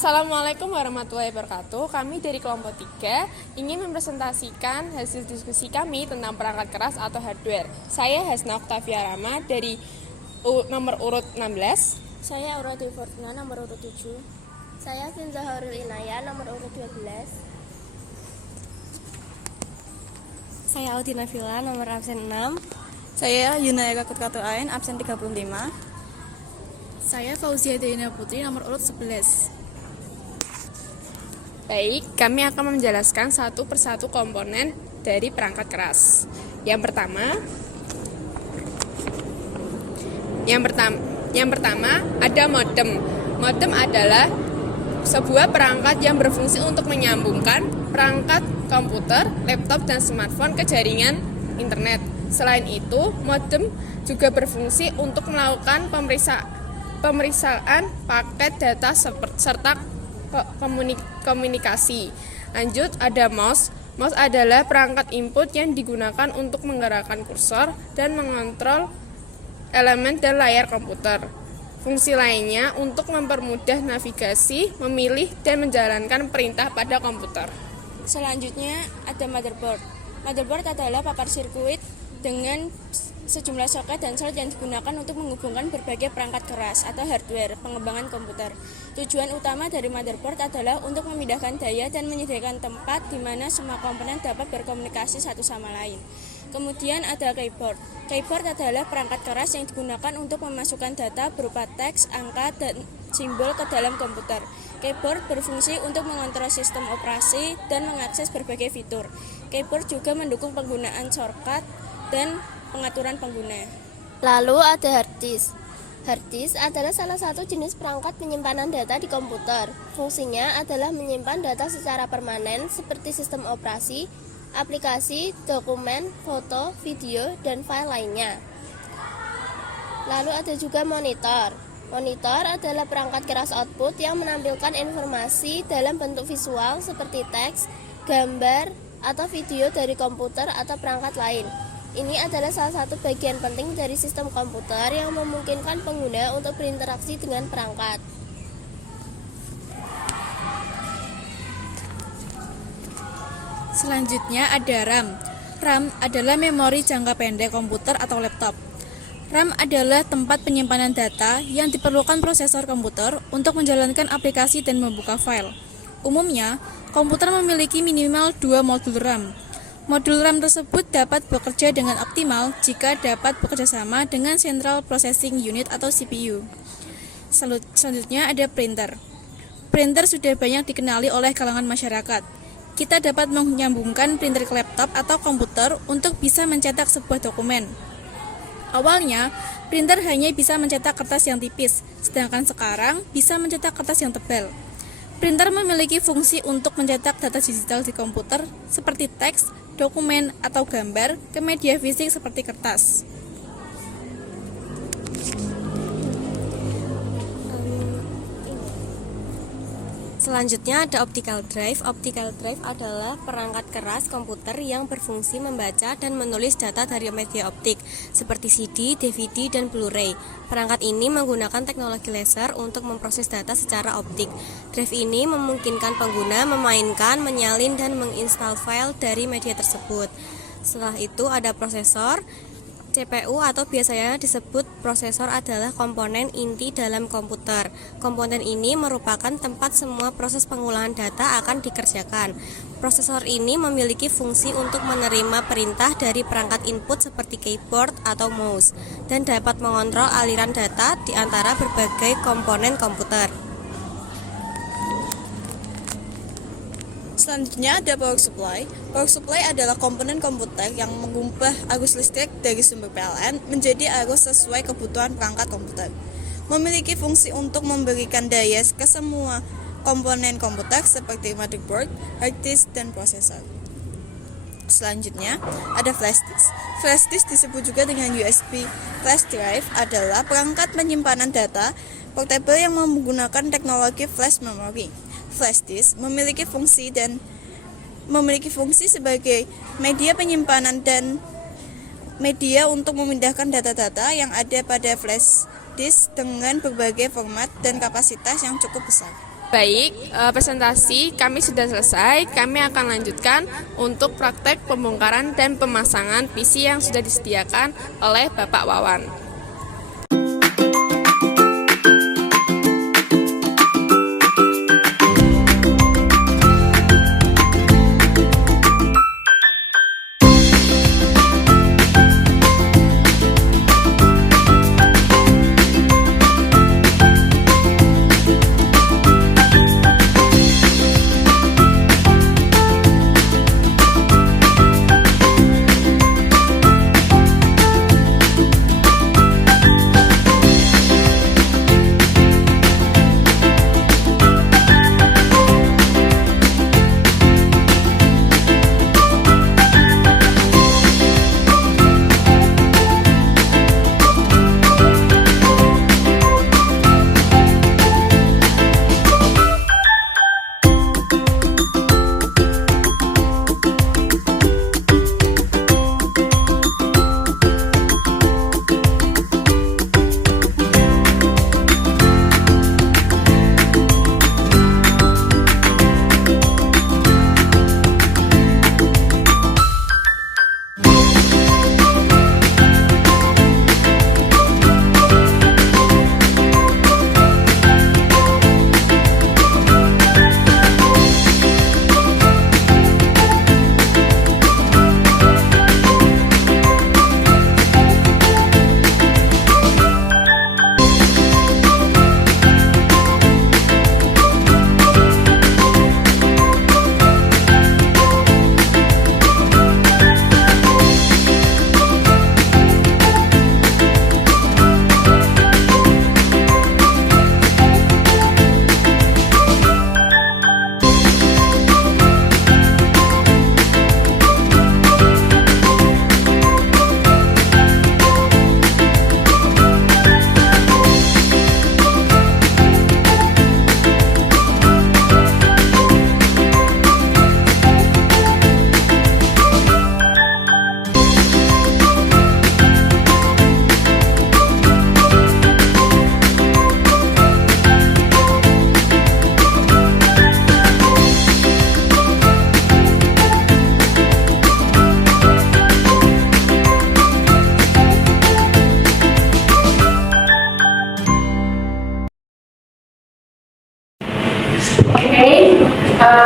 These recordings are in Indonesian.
Assalamualaikum warahmatullahi wabarakatuh. Kami dari kelompok 3 ingin mempresentasikan hasil diskusi kami tentang perangkat keras atau hardware. Saya Hasna Oktavia Rama dari nomor urut 16. Saya Aura Dewi Fortuna nomor urut 7. Saya Finza Harul Inaya nomor urut 12. Saya Audina Villa nomor absen 6. Saya Yuna Eka Kutkatu Ain absen 35. Saya Fauzia Dina Putri nomor urut 11. Baik, kami akan menjelaskan satu persatu komponen dari perangkat keras. Yang pertama ada modem. Modem adalah sebuah perangkat yang berfungsi untuk menyambungkan perangkat komputer, laptop, dan smartphone ke jaringan internet. Selain itu, modem juga berfungsi untuk melakukan pemeriksaan paket data serta komunikasi. Lanjut, ada mouse. Mouse adalah perangkat input yang digunakan untuk menggerakkan kursor dan mengontrol elemen dan layar komputer. Fungsi lainnya untuk mempermudah navigasi, memilih, dan menjalankan perintah pada komputer. Selanjutnya ada motherboard. Motherboard adalah papan sirkuit dengan sejumlah soket dan slot yang digunakan untuk menghubungkan berbagai perangkat keras atau hardware pengembangan komputer. Tujuan utama dari motherboard adalah untuk memindahkan daya dan menyediakan tempat di mana semua komponen dapat berkomunikasi satu sama lain. Kemudian ada keyboard. Keyboard adalah perangkat keras yang digunakan untuk memasukkan data berupa teks, angka, dan simbol ke dalam komputer. Keyboard berfungsi untuk mengontrol sistem operasi dan mengakses berbagai fitur. Keyboard juga mendukung penggunaan shortcut dan pengaturan pengguna. Lalu ada hard disk. Hard disk adalah salah satu jenis perangkat penyimpanan data di komputer. Fungsinya adalah menyimpan data secara permanen seperti sistem operasi, aplikasi, dokumen, foto, video, dan file lainnya. Lalu ada juga monitor. Monitor adalah perangkat keras output yang menampilkan informasi dalam bentuk visual seperti teks, gambar, atau video dari komputer atau perangkat lain. Ini adalah salah satu bagian penting dari sistem komputer yang memungkinkan pengguna untuk berinteraksi dengan perangkat. Selanjutnya ada RAM. RAM adalah memori jangka pendek komputer atau laptop. RAM adalah tempat penyimpanan data yang diperlukan prosesor komputer untuk menjalankan aplikasi dan membuka file. Umumnya, komputer memiliki minimal 2 modul RAM. Modul RAM tersebut dapat bekerja dengan optimal jika dapat bekerjasama dengan Central Processing Unit atau CPU. Selanjutnya ada printer. Printer sudah banyak dikenali oleh kalangan masyarakat. Kita dapat menyambungkan printer ke laptop atau komputer untuk bisa mencetak sebuah dokumen. Awalnya, printer hanya bisa mencetak kertas yang tipis, sedangkan sekarang bisa mencetak kertas yang tebal. Printer memiliki fungsi untuk mencetak data digital di komputer seperti teks, dokumen, atau gambar ke media fisik seperti kertas. Selanjutnya ada optical drive. Optical drive adalah perangkat keras komputer yang berfungsi membaca dan menulis data dari media optik seperti CD, DVD, dan Blu-ray. Perangkat ini menggunakan teknologi laser untuk memproses data secara optik. Drive ini memungkinkan pengguna memainkan, menyalin, dan menginstal file dari media tersebut. Setelah itu ada prosesor. CPU atau biasanya disebut prosesor adalah komponen inti dalam komputer. Komponen ini merupakan tempat semua proses pengulangan data akan dikerjakan. Prosesor ini memiliki fungsi untuk menerima perintah dari perangkat input seperti keyboard atau mouse dan dapat mengontrol aliran data di antara berbagai komponen komputer. Selanjutnya ada power supply. Power supply adalah komponen komputer yang mengubah arus listrik dari sumber PLN menjadi arus sesuai kebutuhan perangkat komputer. Memiliki fungsi untuk memberikan daya ke semua komponen komputer seperti motherboard, hard disk, dan prosesor. Selanjutnya ada flash disk. Flash disk disebut juga dengan USB flash drive adalah perangkat penyimpanan data portable yang menggunakan teknologi flash memory. Flash disk memiliki fungsi sebagai media penyimpanan dan media untuk memindahkan data-data yang ada pada flash disk dengan berbagai format dan kapasitas yang cukup besar. Baik, presentasi kami sudah selesai. Kami akan lanjutkan untuk praktek pembongkaran dan pemasangan PC yang sudah disediakan oleh Bapak Wawan.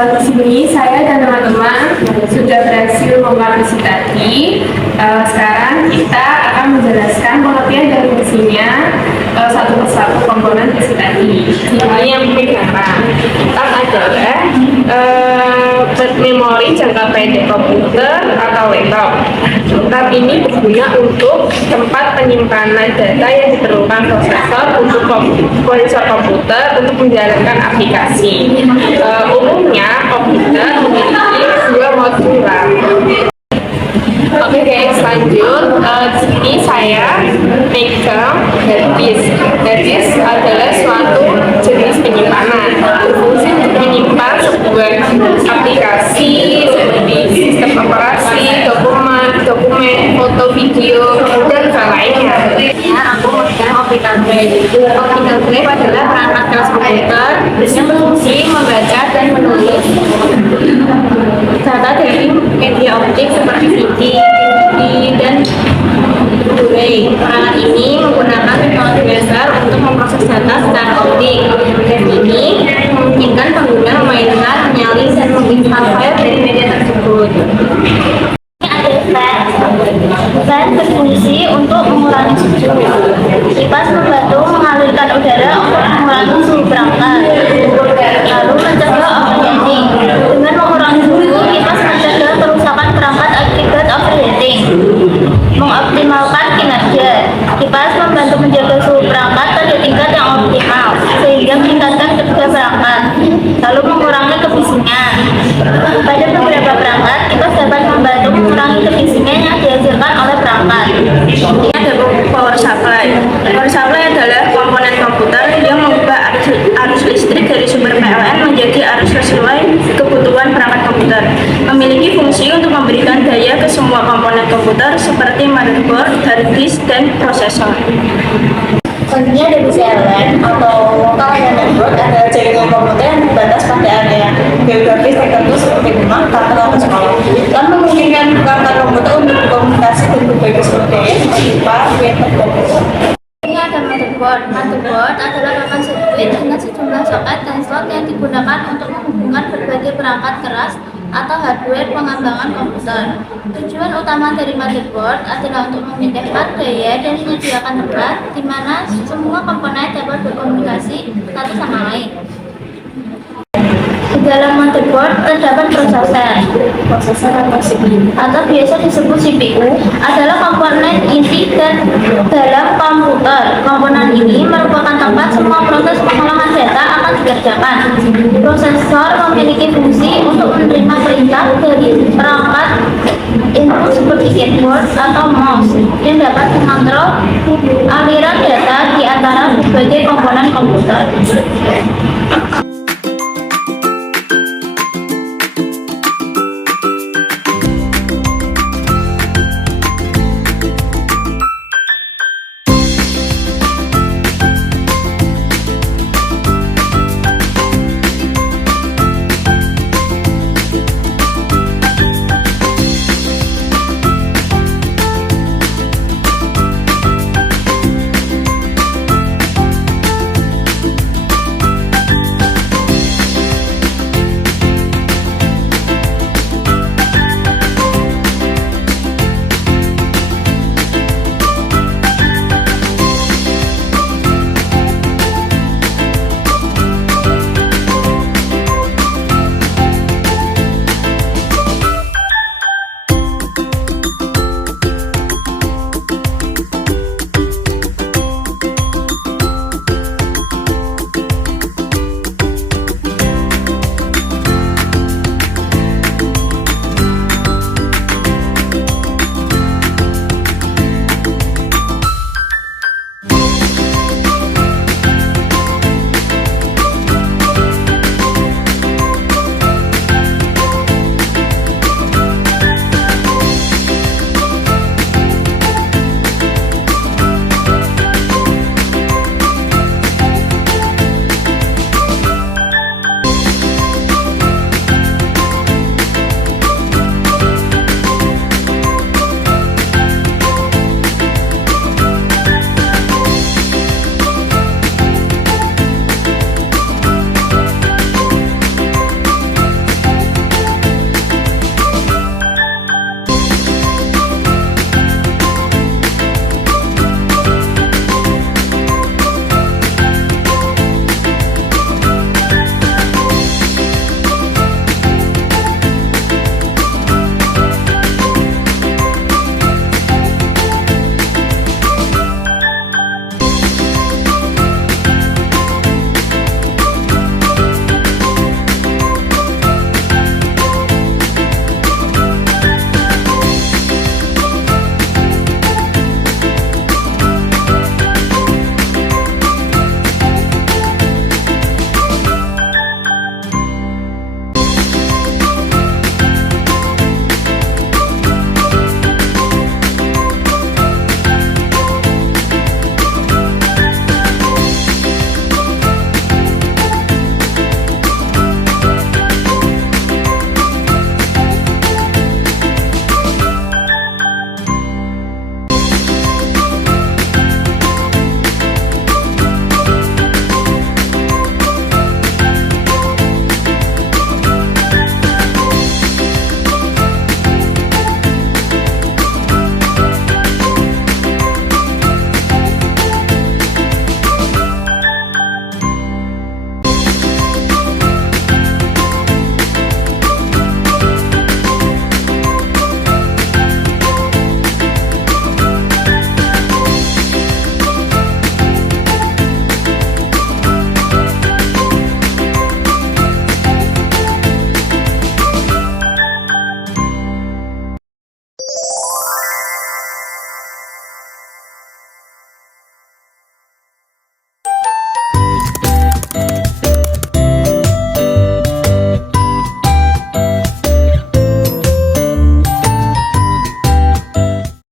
Di sini saya dan teman-teman sudah berhasil membahas tadi. Sekarang kita akan menjelaskan pengertian dan fungsinya satu persatu komponen PC tadi. Ini yang pertama, adalah memori jangka pendek komputer atau laptop. Tab ini berguna untuk tempat penyimpanan data yang diperlukan prosesor untuk ponsel komputer untuk menjalankan aplikasi. Umumnya komputer memiliki dua modul RAM. Oke guys, lanjut. Di sini saya pegang hard disk. Hard disk adalah suatu jenis penyimpanan berfungsi untuk menyimpan sebuah aplikasi seperti sistem operasi, dokumen, foto, video, dan lainnya. Aku memegang optical drive. Optical drive adalah perangkat keras komputer yang berfungsi membaca dan menulis data dari media optik seperti CD, DVD, dan Blu-ray. Perangkat ini menggunakan teknologi dasar untuk memproses data secara optik. Dan ini memungkinkan pengguna memainkan, menyalin, dan menginstal file dari media tersebut. Fan berfungsi untuk mengurangi suhu. Kipas membantu mengalirkan udara untuk mengurangi suhu perangkat. Lalu mencegah overheating. Dengan mengurangi suhu, kipas mencegah kerusakan perangkat akibat overheating. Mengoptimalkan kinerja. Kipas membantu menjaga suhu perangkat pada tingkat yang optimal, sehingga meningkatkan kerja perangkat. Lalu mengurangi kebisingan. Pada beberapa perangkat, kipas dapat membantu mengurangi kebisingan yang dihasilkan oleh perangkat. Ini ada power supply. Power supply adalah komponen komputer yang mengubah arus listrik dari sumber PLN menjadi arus sesuai kebutuhan perangkat komputer. Memiliki fungsi untuk memberikan daya ke semua komponen komputer seperti motherboard, hard disk, dan prosesor. Selanjutnya ada PLN atau local area network adalah jaringan komputer yang geografis tertentu seperti rumah, kantor, atau sekolah, dan memungkinkan perangkat komputer untuk berkomunikasi dan berbagai sumber daya seperti IPA, web, dan komputer. Ini ada motherboard. Motherboard adalah papan sirkuit dengan sejumlah soket dan slot yang digunakan untuk menghubungkan berbagai perangkat keras atau hardware pengembangan komputer. Tujuan utama dari motherboard adalah untuk memindahkan daya dan menyediakan tempat di mana semua komponen dapat berkomunikasi satu sama lain. Di dalam motherboard terdapat prosesor atau biasa disebut CPU adalah komponen inti dalam komputer. Komponen ini merupakan tempat semua proses pengolahan data akan dikerjakan. Prosesor memiliki fungsi untuk menerima perintah dari perangkat input seperti keyboard atau mouse yang dapat mengontrol aliran data di antara berbagai komponen komputer.